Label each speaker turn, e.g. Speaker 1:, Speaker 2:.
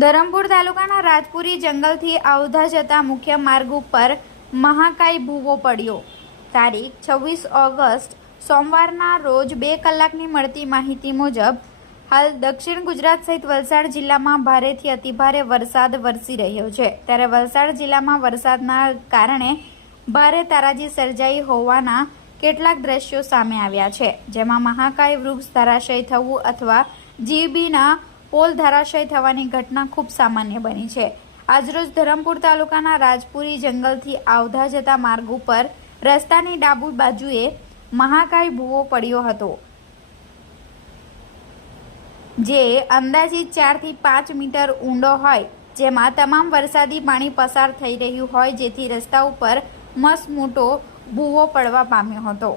Speaker 1: ધરમપુર તાલુકાના રાજપુરી જંગલથી આવધા જતા મુખ્ય માર્ગ ઉપર મહાકાય ભૂવો પડ્યો. તારીખ છવ્વીસ ઓગસ્ટ, સોમવારના રોજ બે કલાકની મળતી માહિતી મુજબ, હાલ દક્ષિણ ગુજરાત સહિત વલસાડ જિલ્લામાં ભારેથી અતિભારે વરસાદ વરસી રહ્યો છે. ત્યારે વલસાડ જિલ્લામાં વરસાદના કારણે ભારે તારાજી સર્જાઈ હોવાના કેટલાક દ્રશ્યો સામે આવ્યા છે, જેમાં મહાકાય વૃક્ષ ધરાશય થવું અથવા જીબીના પોલ ધરાશય થવાની ઘટના ખૂબ સામાન્ય બની છે. આજરોજ ધરમપુર તાલુકાના રાજપુરી જંગલથી આવધા જતા માર્ગ ઉપર રસ્તાની ડાબુ બાજુએ મહાકાય ભૂવો પડ્યો હતો. જે અંદાજિત ચારથી પાંચ મીટર ઊંડો હોય, જેમાં તમામ વરસાદી પાણી પસાર થઈ રહ્યું હોય, જેથી રસ્તા ઉપર મસ્ત મોટો ભૂવો પડવા પામ્યો હતો.